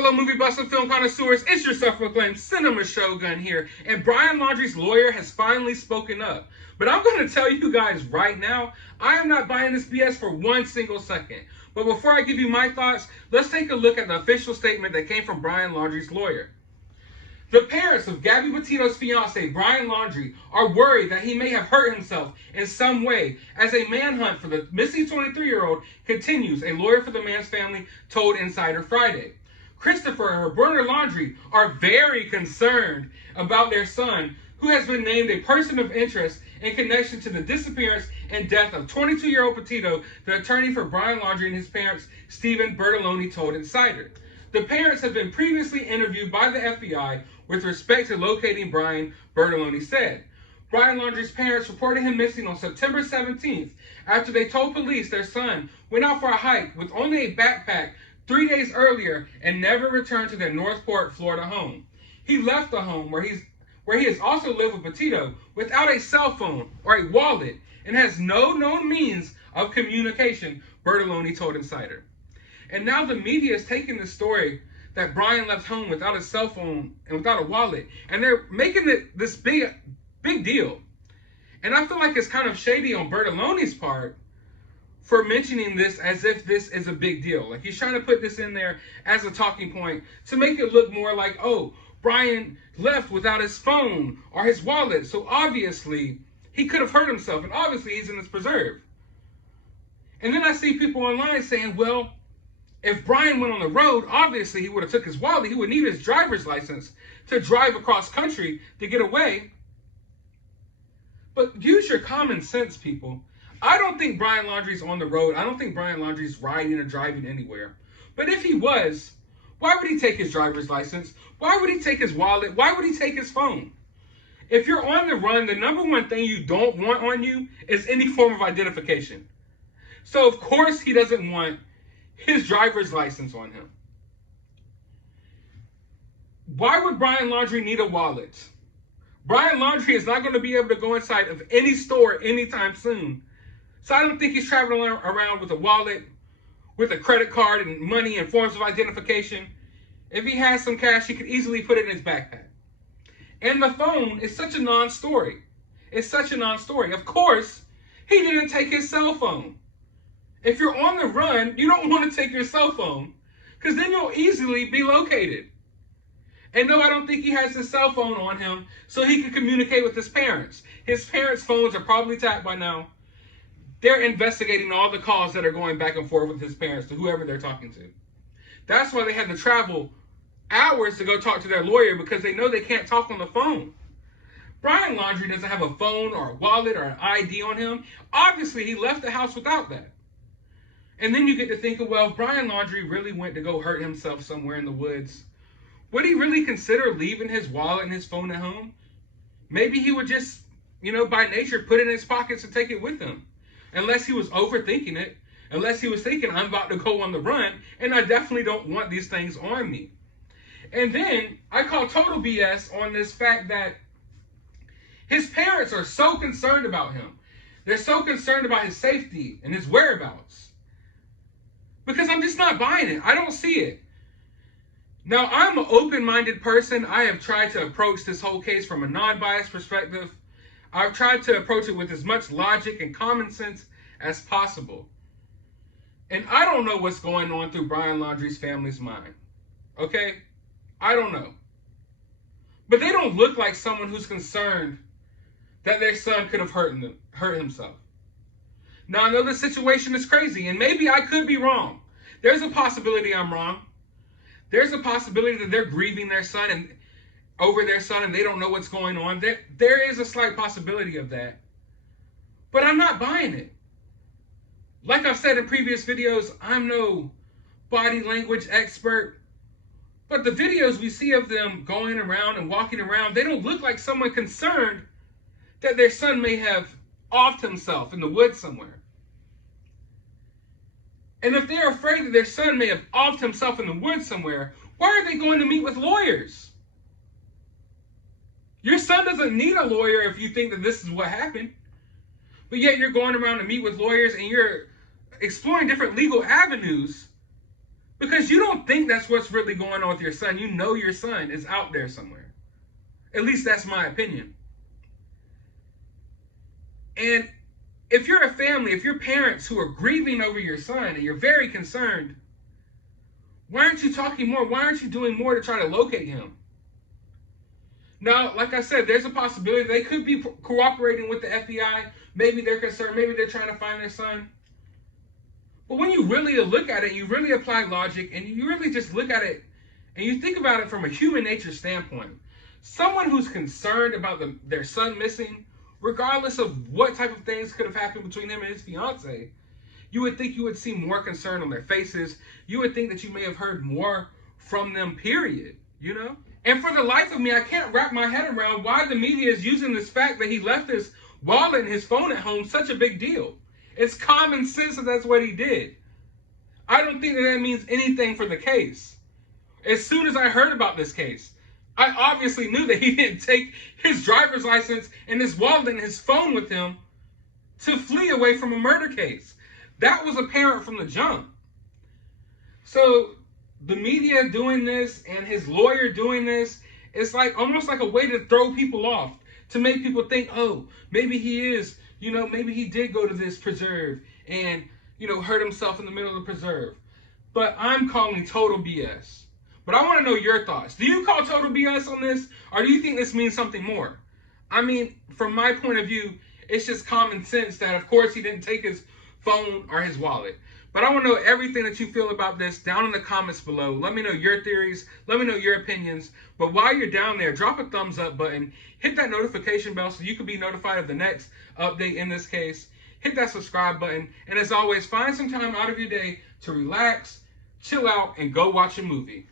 fellow movie buffs and film connoisseurs, it's your self-proclaimed cinema shogun here, and Brian Laundrie's lawyer has finally spoken up. But I'm going to tell you guys right now, I am not buying this BS for one single second. But before I give you my thoughts, let's take a look at the official statement that came from Brian Laundrie's lawyer. The parents of Gabby Petito's fiance, Brian Laundrie, are worried that he may have hurt himself in some way as a manhunt for the missing 23-year-old continues, a lawyer for the man's family told Insider Friday. Christopher and Roberta Laundrie are very concerned about their son, who has been named a person of interest in connection to the disappearance and death of 22-year-old Petito, the attorney for Brian Laundrie and his parents, Stephen Bertoloni, told Insider. The parents have been previously interviewed by the FBI with respect to locating Brian, Bertoloni said. Brian Laundrie's parents reported him missing on September 17th after they told police their son went out for a hike with only a backpack 3 days earlier and never returned to their Northport, Florida home. He left the home where he has also lived with Petito without a cell phone or a wallet and has no known means of communication, Bertoloni told Insider. And now the media is taking the story that Brian left home without a cell phone and without a wallet, and they're making it this big deal. And I feel like it's kind of shady on Bertoloni's part for mentioning this as if this is a big deal. Like he's trying to put this in there as a talking point to make it look more like, oh, Brian left without his phone or his wallet, so obviously he could have hurt himself, and obviously he's in his preserve. And then I see people online saying, well, if Brian went on the road, obviously he would have took his wallet. He would need his driver's license to drive across country to get away. But use your common sense, people. I don't think Brian Laundrie's on the road. I don't think Brian Laundrie's riding or driving anywhere. But if he was, why would he take his driver's license? Why would he take his wallet? Why would he take his phone? If you're on the run, the number one thing you don't want on you is any form of identification. So of course he doesn't want his driver's license on him. Why would Brian Laundrie need a wallet? Brian Laundrie is not going to be able to go inside of any store anytime soon. So I don't think he's traveling around with a wallet, with a credit card and money and forms of identification. If he has some cash, he could easily put it in his backpack. And the phone is such a non-story. It's such a non-story. Of course, he didn't take his cell phone. If you're on the run, you don't want to take your cell phone because then you'll easily be located. And no, I don't think he has his cell phone on him so he can communicate with his parents. His parents' phones are probably tapped by now. They're investigating all the calls that are going back and forth with his parents to whoever they're talking to. That's why they had to travel hours to go talk to their lawyer because they know they can't talk on the phone. Brian Laundrie doesn't have a phone or a wallet or an ID on him. Obviously, he left the house without that. And then you get to think of, well, if Brian Laundrie really went to go hurt himself somewhere in the woods, would he really consider leaving his wallet and his phone at home? Maybe he would just, by nature, put it in his pockets and take it with him. Unless he was overthinking it. Unless he was thinking, I'm about to go on the run, and I definitely don't want these things on me. And then I call total BS on this fact that his parents are so concerned about him. They're so concerned about his safety and his whereabouts. Because I'm just not buying it. I don't see it. Now, I'm an open-minded person. I have tried to approach this whole case from a non-biased perspective. I've tried to approach it with as much logic and common sense as possible. And I don't know what's going on through Brian Laundrie's family's mind. Okay? I don't know. But they don't look like someone who's concerned that their son could have hurt himself. Now, I know the situation is crazy, and maybe I could be wrong. There's a possibility I'm wrong. There's a possibility that they're grieving their son and over their son and they don't know what's going on. There is a slight possibility of that. But I'm not buying it. Like I've said in previous videos, I'm no body language expert. But the videos we see of them going around and walking around, they don't look like someone concerned that their son may have offed himself in the woods somewhere. And if they're afraid that their son may have offed himself in the woods somewhere, why are they going to meet with lawyers? Your son doesn't need a lawyer if you think that this is what happened. But yet you're going around to meet with lawyers and you're exploring different legal avenues Because you don't think that's what's really going on with your son. You know your son is out there somewhere. At least that's my opinion. And if you're a family, if you're parents who are grieving over your son and you're very concerned, why aren't you talking more? Why aren't you doing more to try to locate him? Now, like I said, there's a possibility they could be cooperating with the FBI. Maybe they're concerned. Maybe they're trying to find their son. But when you really look at it, you really apply logic, and you really just look at it, and you think about it from a human nature standpoint. Someone who's concerned about their son missing, regardless of what type of things could have happened between him and his fiance, you would think you would see more concern on their faces. You would think that you may have heard more from them, period, you know? And for the life of me, I can't wrap my head around why the media is using this fact that he left his wallet and his phone at home such a big deal. It's common sense that that's what he did. I don't think that means anything for the case. As soon as I heard about this case, I obviously knew that he didn't take his driver's license and his wallet and his phone with him to flee away from a murder case. That was apparent from the jump. So the media doing this and his lawyer doing this, it's like almost like a way to throw people off, to make people think, oh, maybe he is, maybe he did go to this preserve and, hurt himself in the middle of the preserve. But I'm calling total BS. But I want to know your thoughts. Do you call total BS on this? Or do you think this means something more? I mean, from my point of view, it's just common sense that, of course, he didn't take his phone or his wallet. But I want to know everything that you feel about this down in the comments below. Let me know your theories. Let me know your opinions. But while you're down there, drop a thumbs up button. Hit that notification bell so you can be notified of the next update in this case. Hit that subscribe button. And as always, find some time out of your day to relax, chill out, and go watch a movie.